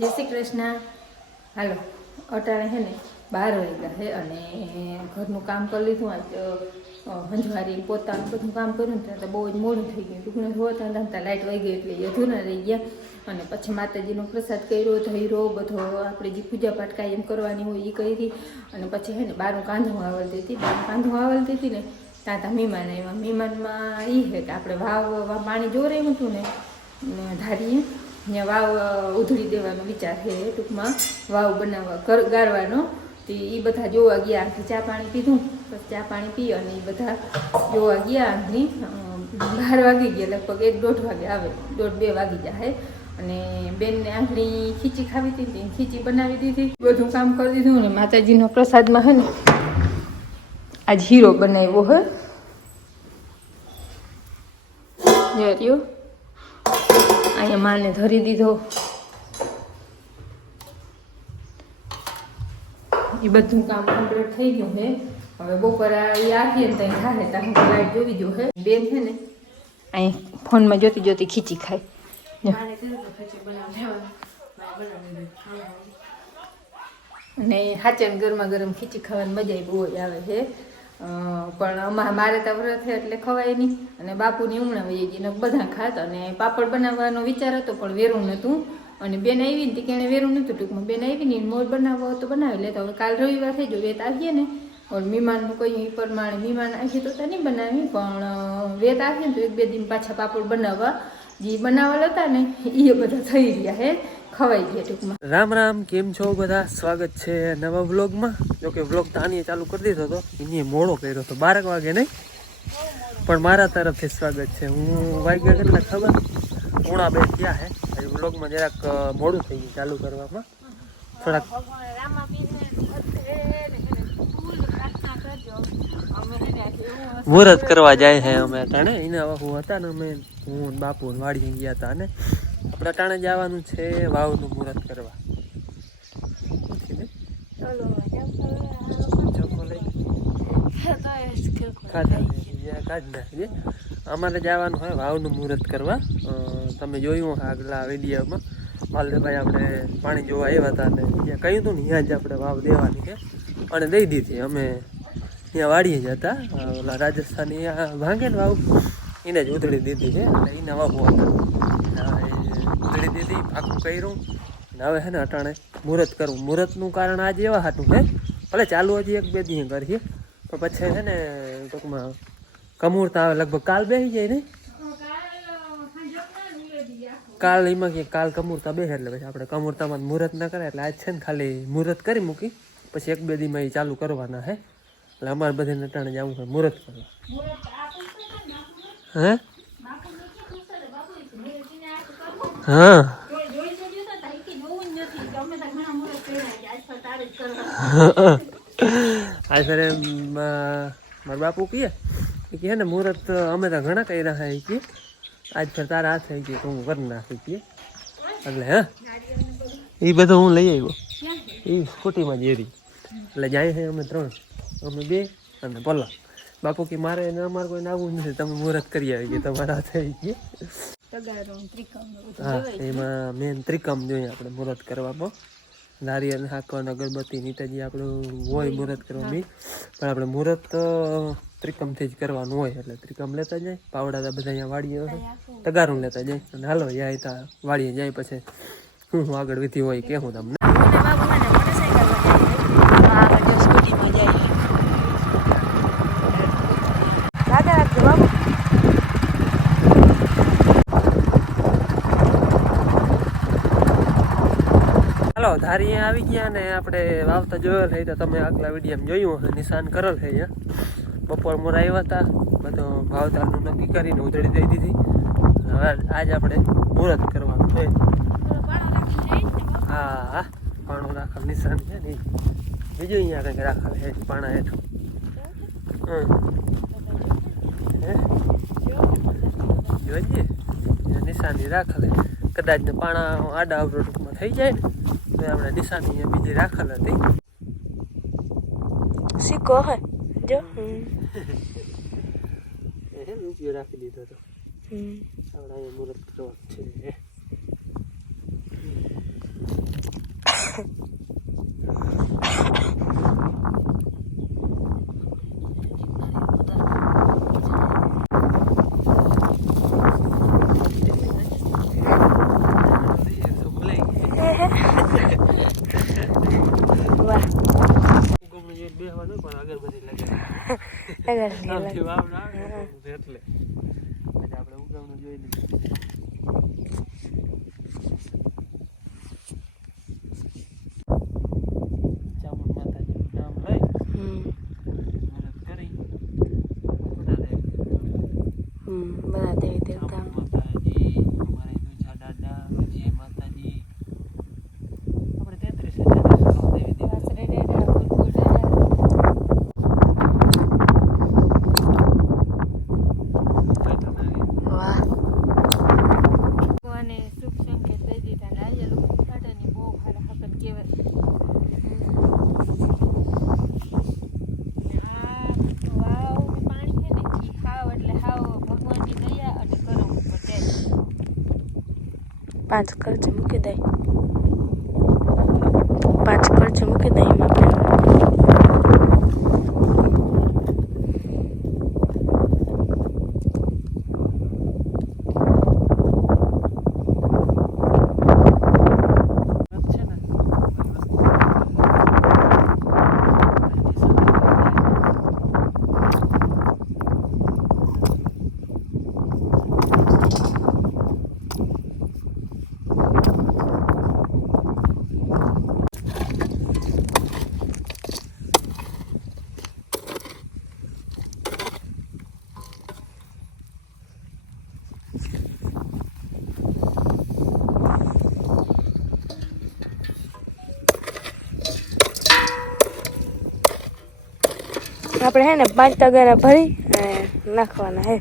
જય શ્રી કૃષ્ણ. હાલો અટાણે હે ને 12 વાગ્યા છે અને ઘરનું કામ કરી લીધું. આજ હંજવારી પોતાનું બધું કામ કર્યું ને તો બહુ જ મોડું થઈ ગયું. ટૂંકને હોતા લાઇટ વહી ગઈ એટલે અધૂરા રહી ગયા. અને પછી માતાજીનો પ્રસાદ કર્યો, ધૈરો બધો આપણે જે પૂજા પાઠ કાંઈ એમ કરવાની હોય એ કરી. અને પછી હે ને બારું કાંધું આવલતી હતી. બારું કાંધું આવલતી હતી ને ત્યાં મહેમાન આવ્યા. મહેમાનમાં એ છે કે આપણે વાવ પાણી જોરાયું હતું ને ધારીએ ત્યાં વાવ ઉધળી દેવાનો વિચાર છે. ટૂંકમાં વાવ બનાવવા ગાળવાનો. તો એ બધા જોવા ગયા. ચા પાણી પીધું, પછી ચા પાણી પી અને એ બધા જોવા ગયા. આંખની 12 વાગી ગયા, લગભગ 1-1.5 વાગે આવે, 1-2 વાગી જાય. અને બેનને આંખની ખીચી ખાવી હતી, ખીચી બનાવી દીધી, બધું કામ કરી દીધું. ને માતાજીનો પ્રસાદમાં હે ને આજ હીરો બનાવ્યો હે. રહ્યો અહીંયા માને ધરી દીધો. એ બધું કામ કમ્પ્લીટ થઈ ગયું છે. હવે બપોરે એ આવીએ ને ત્યાં ખાશે ત્યાં લાઈટ જોવી જો હે. બેન છે ને અહીં ફોનમાં જોતી જોતી ખીચી ખાય. અને હાચે ગરમા ગરમ ખીચી ખાવાની મજા બહુ જ આવે છે. પણ મારે તો વ્રત છે એટલે ખવાય નહીં. અને બાપુની ઉમણા વહી ગઈ, બધા ખાત. અને પાપડ બનાવવાનો વિચાર હતો પણ વેરું નહોતું. અને બેન આવી ને કે એને વેરું નહોતું. ટૂંકમાં બેન આવી ને મોર બનાવવો તો બનાવી લેતા. હવે કાલ રવિવાર થઈ જો વેત આવીએ ને મહેમાનનું કહ્યું એ પ્રમાણે મહેમાન આખી તો નહીં બનાવી, પણ વેત આવીએ ને તો 1-2 દિન પાછા પાપડ બનાવવા જે બનાવેલા હતા ને એ બધા થઈ ગયા હે, ખવાઈ ગયા ટૂંકમાં. રામ રામ, કેમ છો બધા? સ્વાગત છે નવા વ્લોગમાં. જોકે વ્લોગ તો આની ચાલુ કરી દીધો હતો, એની મોડો કર્યો હતો 12 વાગે નહીં, પણ મારા તરફથી સ્વાગત છે. હું વાગ્યા કેટલા ખબર 1:30 થયા હે. હજી વ્લોગમાં જરાક મોડું થઈ ગયું ચાલુ કરવામાં. થોડાક મુહૂર્ત કરવા જાય છે અમે અટાણે. એને હું હતા ને અમે હું બાપુ વાડી ગયા હતા અને આપણે અટાણે જવાનું છે વાવનું મુહૂર્ત કરવા. અમારે જવાનું હોય વાવનું મુહૂર્ત કરવા. તમે જોયું આગલા વિડીયોમાં વાલદેભાઈ આપણે પાણી જોવા આવ્યા હતા ને ત્યાં કહ્યું હતું ને ત્યાં જ આપણે વાવ દેવાની છે અને દઈ દીધી. અમે ત્યાં વાડીએ જ હતા, ઓલા રાજસ્થાની ભાંગે ને વાવ એને જ ઉધળી દીધી છે. એટલે એના વાવો હતા, ઉધળી દીધી, આખું કર્યું. અને હવે છે ને અટાણે મુહૂર્ત કરવું. મુહૂર્તનું કારણ આજે એવા હાટું છે, ભલે ચાલુ હજી 1-2 દી કરીએ પણ પછી છે ને ટૂંકમાં કમૂરતા આવે. લગભગ કાલ બેસી જાય ને કાલ એમાં કે કાલ કમૂરતા બેસે એટલે પછી આપણે કમૂરતામાં મુહૂર્ત ના કરે. એટલે આજ છે ને ખાલી મુહૂર્ત કરી મૂકી, પછી 1-2 દીમાં એ ચાલુ કરવાના હે. એટલે અમારે બધાને અટાણે જવું હોય મુહૂર્ત કરવા. હે હા આજ ફરે મારા બાપુ કહે કે ને મુહૂર્ત અમે તો ઘણા કર્યા હે કે આજ ફર તારા હાથ થઈ ગયું તો હું કરી નાખી કે. એટલે હા એ બધું હું લઈ આવ્યો. એ સ્કૂટીમાં જ એરી. એટલે જાય છે અમે 3, અમે 2 અને પલ્લા. બાપુ કે મારે ને અમારે કોઈ આવું નથી, તમે મુહૂર્ત કરી આવી ગયા તમારા થઈ ગયા. હા એમાં મેન ત્રિકમ જોઈએ આપણે મુહૂર્ત કરવામાં. નારિયેળ હાંકવાનું, અગરબત્તી નીતાજી આપણું હોય મુહૂર્ત કરવાની. પણ આપણે મુહૂર્ત ત્રિકમથી જ કરવાનું હોય. એટલે ત્રિકમ લેતા જાય, પાવડા બધા અહીંયા વાડીએ તગારું લેતા જાય અને હાલો જાય ત્યાં વાડીએ જાય. પછી હું આગળ વિધિ હોય કે હું તમને હાલો ધારી આવી ગયા ને આપણે વાવતા જોયેલ છે. તો તમે આગલા વિડીયોમાં જોયું હશે, નિશાન કરેલ છે. અહીંયા બપોર મોર આવ્યા હતા, બધો વાવતાનું નક્કી કરીને ઉધળી દઈ દીધી. હવે આજ આપણે મુહૂર્ત કરવાનું છે. હા હા પાણું રાખેલ નિશાન છે ને બીજું અહીંયા કંઈક રાખેલ છે પાણા હેઠું. જોઈએ નિશાની રાખેલ. કદાચ ને પાણા આડા અવરો ટૂંકમાં થઈ જાય ને તો આપણે નિશાની અહીંયા બીજી રાખેલ હતી. સિક્કો હે જો રૂપિયો રાખી દીધો હતો. આપણે અહીંયા મુહૂર્ત કરવાનું છે. આમથી વાવ ના આવે એટલે આજે આપણે ઉગવણું જોઈ લીધું. ચામુંડ માતાજીનું નામ લઈ મદદ કરી બધા દેવી દેવતા ચામુંડ માતાજી, અમારે દુજા દાદા, વિજય માતાજી, આપણે 33 દેવી દેવતા. વાહ ભગવાને શુભ સંકેત દઈ દીધા ને આજે લોકો માટેની બહુ સારા હકત કહેવાય. આ વાવ ને પાણી છે ને ઈ હાવ એટલે હાવ ભગવાનની દયા અને કરમ ઉપર જાય. 5 ખર્ચ મૂકી દઈ 5 ખર્ચ મૂકી દઈ એમાં આપણે છે ને આપણે હે ને 5 તગારા ભરી અને નાખવાના હે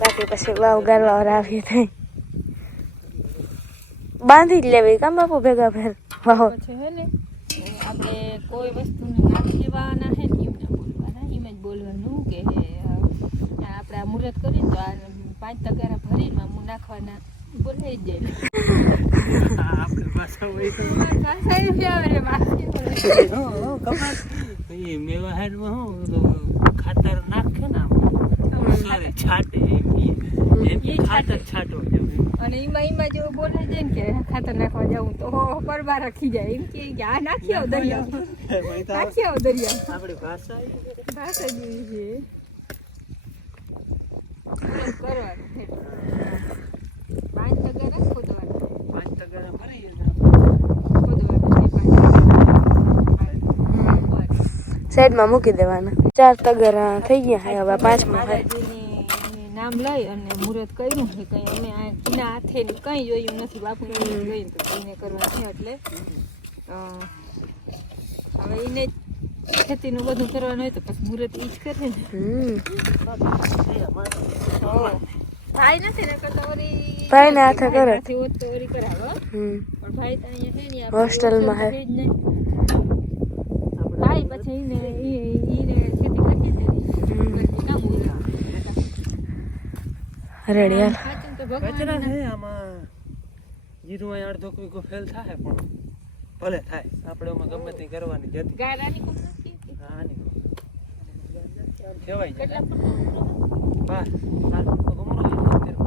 બાકી પછી વાવ ગારવા આવી થાય બાંધી જ લેવી કામ બાપુ ભેગા ફેર વાવ પછી હે ને આપણે કોઈ વસ્તુને નાખી દેવાના હે ને એમ ના બોલવાના, એમ જ બોલવાનું કે આપણે આ મુહૂર્ત કરીને તો આ 5 તગારા ભરીને આમ નાખવાના બોલાઈ જ જાય. આપણે પાછા હોય તો ભાષા એવી આવે રે ભાષા. કપાસ એ મેવા હેડમાં હું તો ખાતર નાખે ને સારે છાટે એમ ખાતર છાટો અને એમાં જો બોલે છે ને કે ખાતર નાખવા જાઉં તો પરબા રાખી જાય એમ કે આ નાખી આવ દરિયા નાખી આવ દરિયા. આપણી ભાષા ભાષા જેવી છે કરવાનું 5 તગારા ખોદવાના 5 તગારા ભરી સાઈડમાં મૂકી દેવાના 4 તગારા થઈ ગયા હે હવે 5માં હે માતાજીની નામ લઈ અને મુહૂર્ત કર્યું છે. કંઈ અમે આ કીના હાથે કંઈ જોયું નથી. બાપુ ગઈ તો એને કરવા છે એટલે હવે એને ખેતીનું બધું કરવાનું હોય તો પછી મુહૂર્ત ઈ જ કરે ને. ભાઈ નથી ને કરતા ઓરી ભાઈને હાથે કરે નથી હોત તો ઓરી કરાવો પણ ભાઈ તો અહીંયા છે ને હોસ્ટેલમાં હે ભાઈ પછી ઈને ખેતી કરતી કામ રેડી હાલ સાચું તો કચરા ભગવાન છે આમાં જીરું અહીં અડધો કોઈ ફેલ થાય પણ ભલે થાય આપણે એમાં ગમે તે કરવાની જતી ગારાની કોમ નથી હા ની કહેવાય કેટલા જાય ફૂટ બાર ફૂટનો ગમરો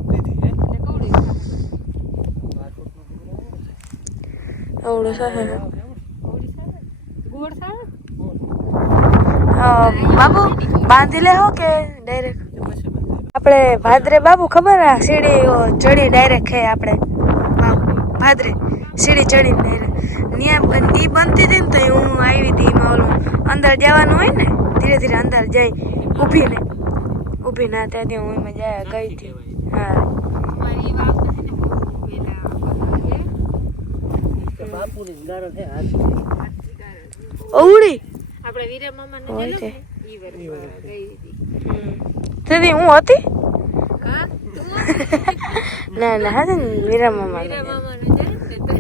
દીધી હે ને કવડી 12 ફૂટનો ગમરો આવડું છે હે કવડી સારા ગોળ સારા બાબુ બાંધી લે હો કે ડાયરેક્ટ પછી બંધ આપણે ભાદરે બાબુ ખબર આ સીડી ચડી ડાયરેક્ટ ખે આપણે ભાદરે સીડી ચડી ડાયરેક્ટ ન્યા ઈ બનતી હતી ને તો હું આવી હતી એમાં ઓલું અંદર જવાનું હોય ને ધીરે ધીરે અંદર જઈ ઊભી ના ત્યાંથી હું એમાં જાય ગઈ હતી હા મારી વાવ નથી ને પેલા બાપુની ગારો છે હાથ ઓવડી આપણે વીરા મામાને હોય જેલો છે. ઈ વર ગઈ હતી તેથી હું હતી કા તું ના ના હા વીરા મામા વીરા મામાને જાય ને તો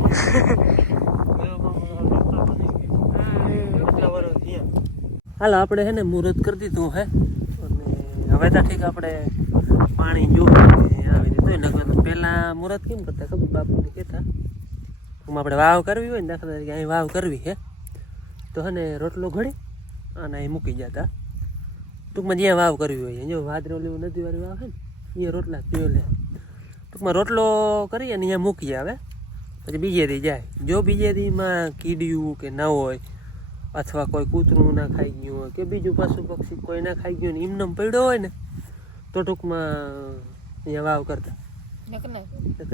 હાલ આપણે હે ને મુહૂર્ત કરી દીધું હે અને હવે તો ઠીક આપણે પાણી જોવું આવી રીતે નકર તો પહેલા મુહૂર્ત કેમ કરતા ખબર બાપુને કહેતા આપણે વાવ કરવી હોય ને દાખલા તરીકે અહીં વાવ કરવી હે તો હે ને રોટલો ઘડી અને અહીં મૂકી જતા ટૂંકમાં જ્યાં વાવ કરવી હોય જો વાદરો લેવું નદીવાળી વાવ હે ને અહીંયા રોટલા જોઈ લે ટૂંકમાં રોટલો કરી અને અહીંયા મૂકી આવે પછી બીજે દી જાય જો બીજે દીમાં કીડિયું કે ના હોય અથવા કોઈ કૂતરું ના ખાઈ ગયું હોય કે બીજું પશુ પક્ષી કોઈ ના ખાઈ ગયું ને એમને પડ્યો હોય ને તો ટૂંકમાં અહીંયા વાવ કરતા નકર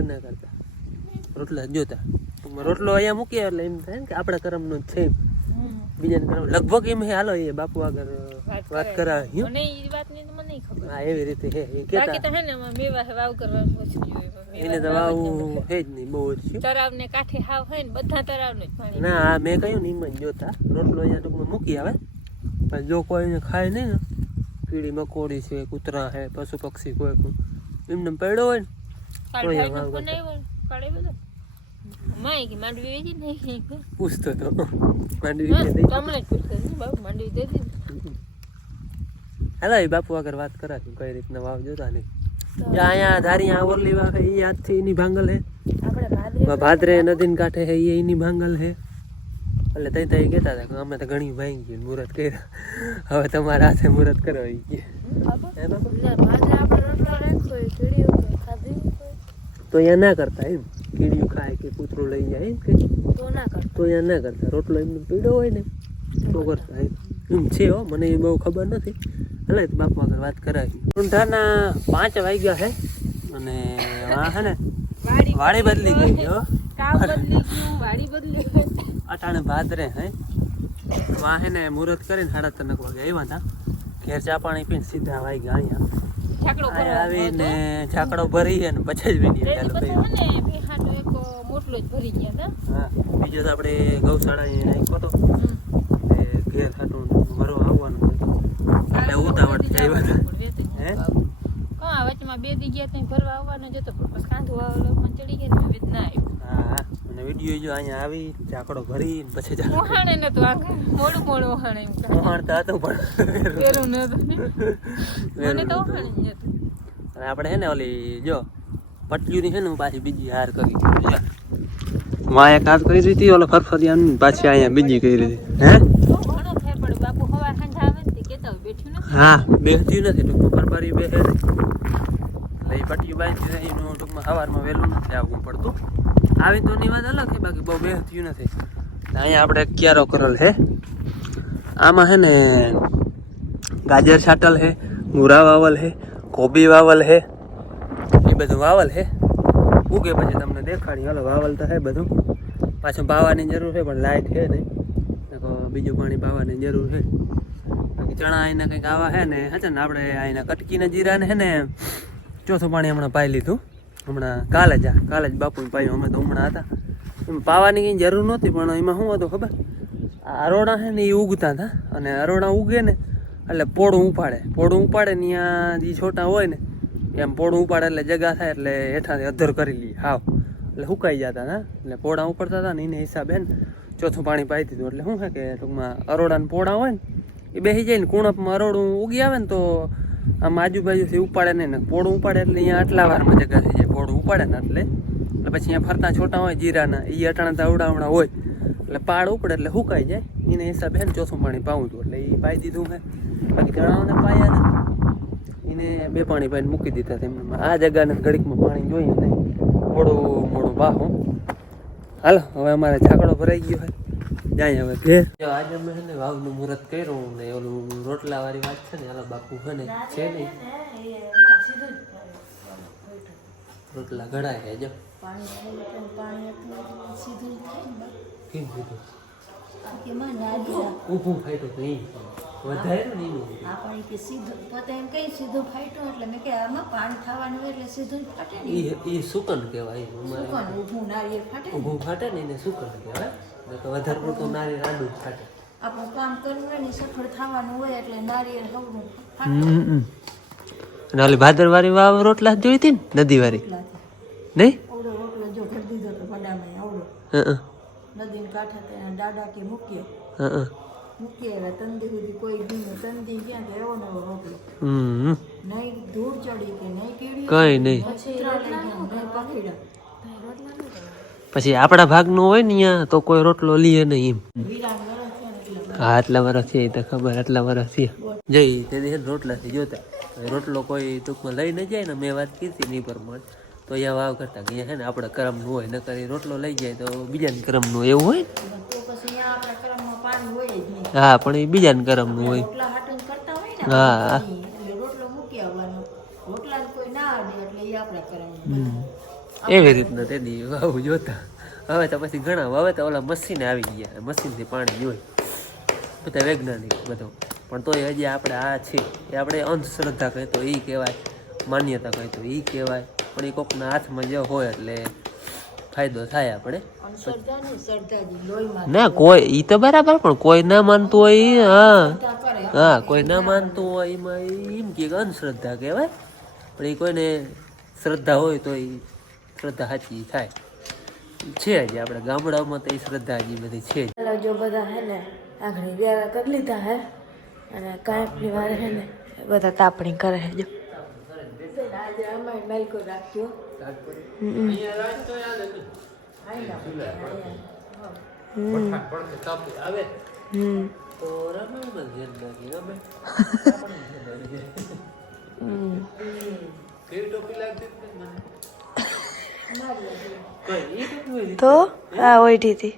ના કરતા રોટલા જ જોતા ટૂંકમાં રોટલો અહીંયા મૂકીએ એટલે એમ થાય ને કે આપણા કર્મનો જ છે બીજાને કર્મ લગભગ એમ હે હાલો એ બાપુ આગળ વાત કરાવી હા એવી રીતે હે એ કેતા એને તો વાવ હે જ નહીં બહુ જ તરાવ ને કાંઠે હાવ હોય ને બધા તરાવ નું જ પાણી ના આ મેં કહ્યું ને એમ જ જોતા રોટલો અહીંયા ટૂંકમાં મૂકી આવે પણ જો કોઈને ખાય નહીં ને કીડી મકોડી છે કૂતરા છે પશુ પક્ષી કોઈ એમને પડ્યો હોય ને પૂછતો તો હેલો એ બાપુ આગળ વાત કરાશું કઈ રીતના વાવ જોતા નહીં અહીંયા ધારી ઓરલી વાવ એ આજથી એની ભાંગલ હે ભાદરે નદીને કાંઠે હે એની ભાંગલ હે એટલે તઈ તઈ કહેતા હતા કે અમે તો ઘણી ભાંગી ગયું મુહૂર્ત કર્યા હવે તમારા હાથે મુહૂર્ત કરાવી ગયા તો અહીંયા ના કરતા એમ કીડીયું ખાય કે કૂતરું લઈ જાય એમ કે તો અહીંયા ના કરતા રોટલો એમને પીડો હોય ને તો કરતા એમ છે હો મને એ બહુ ખબર નથી એટલે બાપુ આગળ વાત કરાવી ઊંધાના 5 વાગ્યા છે અને હા હે ને વાડી બદલી ગઈ હો અટાણે ભાદરે હે વાહ હે ને મુહૂર્ત કરીને 3:30 વાગે આવ્યા હતા ઘેર ચા પાણી પીને સીધા વાગ્યા અહીંયા આવીને ઝાકડો ભરી ને પછી જ વિડીયો ચાલુ કર્યો હા બીજો તો આપણે ગૌશાળા નાખ્યો હતો ઘેર હતું મરો આવવાનું એટલે ઉતાવળ આવ્યા હતા હે વચમાં 2 દી ગયા ત્યાં ભરવા આવવાનો જતો પણ કાંધું વાળો ચડી ગયા ને ના આવ્યું હા અને વિડીયો જો અહીંયા આવી ઝાકડો ભરી પછી ઓહાણે નતું આગળ મોડું ઓહાણે એમ ઓહાણતા હતું પણ પેરું નતું મને તો ઓહાણે જ હતું અને આપણે હે ને ઓલી જો પટલીની છે ને પાછી બીજી હાર કરી માં એક હાર કરી દીધી ઓલો ફરફરિયાની પાછી અહીંયા બીજી કરી દીધી હે ઘણો ફેર પડે બાપુ હવા સાંજ આવે ને કેતા હોય બેઠ્યું નથી હા બેઠ્યું નથી ટૂંકમાં ફરફરી બેસે નહીં એટલે એ પટ્ટીયું બાંધી એનું ટૂંકમાં સવારમાં વહેલું નથી આવવું પડતું આવી તો ની વાત અલગ છે બાકી બહુ બેહત્યું નથી અહીંયા આપણે ક્યારો કરેલ છે આમાં છે ને ગાજર છાટલ છે મૂરા વાવલ છે કોબી વાવલ છે એ બધું વાવલ છે ઉગે પછી તમને દેખાડી હાલો વાવલ તો છે બધું પાછું પાવાની જરૂર છે પણ લાઇટ છે નહીં બીજું પાણી પાવાની જરૂર છે બાકી ચણા એના કંઈક આવા છે ને હશે ને આપણે અહીંના કટકીના જીરાને છે ને ચોથું પાણી હમણાં પાઈ લીધું હમણાં કાલે જ બાપુને પાયું અમે તો હમણાં હતા એમ પાવાની કંઈ જરૂર નહોતી પણ એમાં શું હતું ખબર આ અરોડા છે ને એ ઉગતા હતા અને અરોડા ઉગે ને એટલે પોળું ઉપાડે ને ત્યાં જે છોટા હોય ને એમ પોળું ઉપાડે એટલે જગા થાય એટલે હેઠાથી અધર કરી લઈએ હાવ એટલે સુકાઈ જતા હતા એટલે પોળા ઉપાડતા હતા ને એને હિસાબે ને ચોથું પાણી પાઈ દીધું એટલે શું છે કે ટૂંકમાં અરોડાને પોળા હોય ને એ બેસી જાય ને કુણપમાં અરોડું ઉગી આવે ને તો આમ આજુબાજુથી ઉપાડે નહીં ને પોળું ઉપાડે એટલે અહીંયા આટલા વારમાં જગા થઈ જાય પોળું ઉપાડે ને એટલે પછી અહીંયા ફરતા છોટા હોય જીરાના એ અટાણા અવડાવડા હોય એટલે પાડ ઉપડે એટલે સુકાઈ જાય એને હિસાબે ને ચોથું પાણી પાવું હતું એટલે એ પાઈ દીધું મેં બાકી ચણાઓને પાયા ને એને 2 પાણી પાઈને મૂકી દીધા તેમને આ જગાને ઘડીકમાં પાણી જોઈએ ને મોડું બાહું હાલો હવે અમારે ઝાકડો ભરાઈ ગયો હોય જાય હવે ઘેર આજે અમે છે ને વાવનું મુહૂર્ત કર્યું ને ઓલું રોટલા વાળી વાત છે ને હાલો બાપુ છે ને છે નહીં રોટલા ઘડાય છે જો કેમ કીધું ઊભું ફાટ્યું તો એ વધારે ને એ સુકન કહેવાય ઊભું ફાટે ને એને સુકન કહેવાય વધારે પડતું નારિયેળ આડું ફાટે આપણું કામ કરવું હોય ને સફળ થવાનું હોય એટલે નારિયેળ હવનું અને ઓલી ભાદરવાળી વાવ રોટલા જોઈ હતી ને નદી વાળી નહીં આવડો રોટલો જો ઘર દીધો તો વડામાં આવડો નદીને કાંઠે ત્યાં દાદા કે મૂક્યો મૂકીએ હવે તંદી સુધી કોઈ દીને તંદી ક્યાં તો એવો નવો રોટલો નહીં ધૂળ ચડી કે નહીં કીડી કઈ નહીં પકીડા પછી આપણા ભાગનો હોય ને અહીંયા તો કોઈ રોટલો લીએ નહીં એમ હા આટલા વર્ષ છે તો ખબર આટલા વર્ષ છે જઈ તે રોટલાથી જોતા રોટલો કોઈ ટૂંકમાં લઈ ન જાય ને મેં વાત કીધી નહીં પ્રમાણે તો અહીંયા વાવ કરતા કે અહીંયા છે ને આપણા કર્મનું હોય નકર રોટલો લઈ જાય તો બીજાની કર્મનું એવું હોય તો પછી અહીંયા આપણા કર્મમાં પાણી હોય જ નહીં. હા પણ એ બીજાને ગરમનું હોય. રોટલા હાટું કરતા હોય ને હા. એટલે રોટલો મૂકી આવવાનો. રોટલાને કોઈ ના અડે એટલે એ આપણે કરવાનું. એવી રીતના તે દી વાવ જોતા. હવે તો પછી ઘણા હવે તો ઓલા મશીન આવી ગયા, મશીનથી પાણી જોઈ બધા વૈજ્ઞાનિક બધો. પણ તોય હજી આપણે આ છે એ આપણે અંધશ્રદ્ધા કહે તો એ કહેવાય, માન્યતા કહે તો એ કહેવાય. પણ એ કોકના હાથમાં જો હોય એટલે ફાયદો થાય આપણે. શ્રદ્ધા નહીં, શ્રદ્ધાજી લોહીમાં ના કોઈ ઈ તો બરાબર, પણ કોઈ ના માનતું હોય ઈ, હા શ્રદ્ધા કરે. હા કોઈ ના માનતું હોય એમાં એમ કે અંધશ્રદ્ધા કહેવાય. પણ એ કોઈને શ્રદ્ધા હોય તો એ શ્રદ્ધા સાચી થાય છે જ. આપણે ગામડાઓમાં તો એ શ્રદ્ધા હજી બધી છે જ. ચાલો જો બધા હે ને આગળ વ્યારા કરી લીધા હે અને કાંઈકની વાર હે ને બધા તાપણી કરે છે જો. આજે અમારે માલકો રાખ્યો. તો આ ઓઈઠી હતી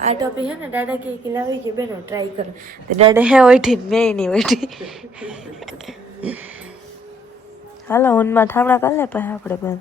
આ ટોપી હે ને દાદા કે લાવી કે બેનો ટ્રાય કરો તો દાદા હે ઓઈઠી મેં નહીં ઓઈઠી. હાલો ઊનમાં થામણા કરી લે પછી આપણે બેન